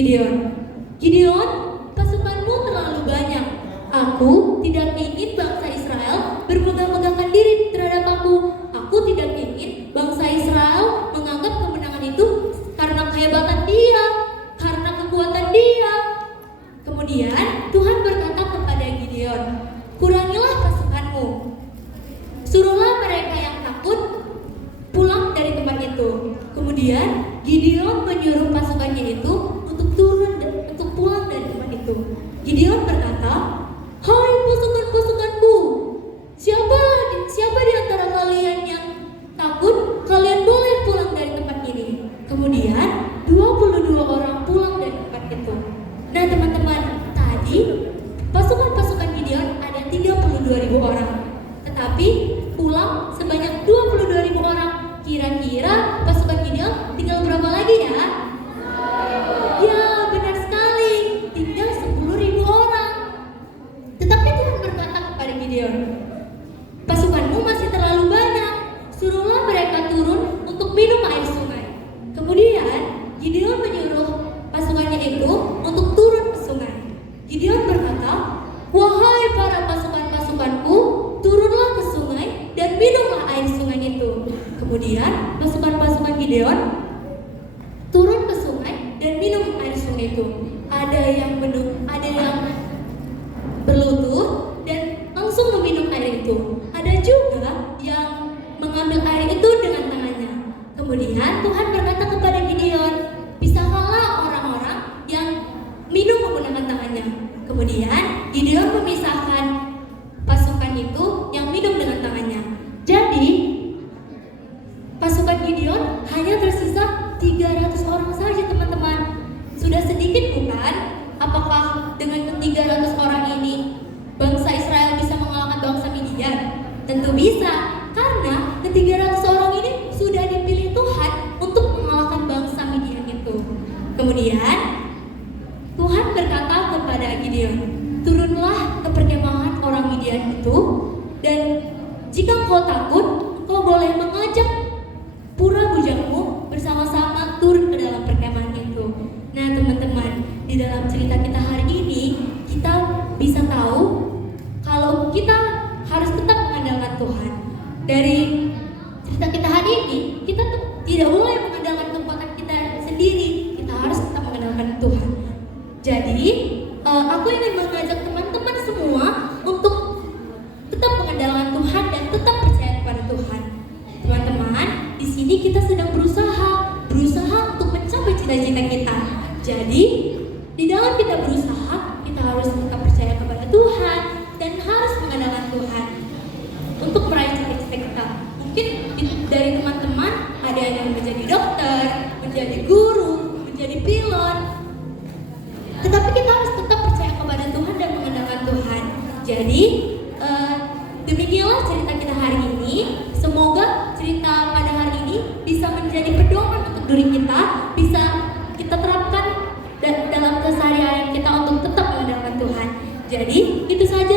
Gideon, Gideon, pasukanmu terlalu banyak. Aku tidak ingin bangsa Israel bermegah-megahkan diri terhadap aku. Aku tidak ingin bangsa Israel menganggap kemenangan itu karena kehebatan dia, karena kekuatan dia. Kemudian Tuhan berkata kepada Gideon, kurangilah pasukanmu. Suruhlah mereka yang takut pulang dari tempat itu. Kemudian Gideon menyuruh pasukannya itu untuk pulang dari tempat itu. Gideon berkata, hai pasukan-pasukanku, siapa di antara kalian yang takut? Kalian boleh pulang dari tempat ini. Kemudian 22 orang pulang dari tempat itu. Nah teman-teman, tadi pasukan-pasukan Gideon ada 32.000 orang, tetapi pulang sebanyak 22.000 orang. Kira-kira pasukan Gideon tinggal berapa lagi ya? Ya, benar sekali, tinggal 10.000 orang. Tetapi Tuhan berkata kepada Gideon, pasukanmu masih terlalu banyak, suruhlah mereka turun untuk minum air sungai. Kemudian Gideon menyuruh pasukannya itu untuk turun ke sungai. Gideon berkata, wahai para pasukan-pasukanku, turunlah ke sungai dan minumlah air sungai itu. Kemudian pasukan-pasukan Gideon turun ke sungai dan minum air sungai itu. Ada yang berlutut dan langsung meminum air itu. Ada juga yang mengambil air itu dengan tangannya. Kemudian Tuhan berkata kepada Gideon, pisahkanlah orang-orang yang minum menggunakan tangannya. Kemudian Gideon memisahkan pasukan itu yang minum dengan tangannya. Jadi pasukan Gideon hanya tersisa 300 orang saja teman-teman. Sudah sedikit bukan? Apakah dengan 300 orang ini bangsa Israel bisa mengalahkan bangsa Midian? Tentu bisa, karena 300 orang ini sudah dipilih Tuhan untuk mengalahkan bangsa Midian itu. Kemudian Tuhan berkata kepada Gideon, turunlah ke perkemahan orang Midian itu, dan jika engkau takut, engkau boleh mengajak pura bujangmu bersama-sama turun ke dalam perkemahan itu. Nah teman-teman, di dalam cerita kita hari ini, kita bisa tahu kalau kita harus tetap mengandalkan Tuhan. Dari cerita kita hari ini, kita tidak boleh mengandalkan kekuatan kita sendiri. Kita harus tetap mengandalkan Tuhan. Jadi, aku ingin mengajak teman-teman semua untuk tetap mengandalkan Tuhan dan tetap percaya kepada Tuhan. Teman-teman, di sini kita sedang berusaha untuk mencapai cita-cita kita. Jadi, di dalam kita berusaha, kita harus tetap percaya kepada Tuhan dan harus mengandalkan Tuhan untuk meraih cita-cita kita. Mungkin dari teman-teman ada yang menjadi dokter, menjadi guru, menjadi pilot. Tetapi kita harus tetap percaya kepada Tuhan dan mengandalkan Tuhan. Jadi, demikianlah cerita kita hari ini. Semoga cerita pada hari ini bisa menjadi pedoman untuk diri kita, bisa kita terapkan dalam keseharian kita untuk tetap mengandalkan Tuhan. Jadi, itu saja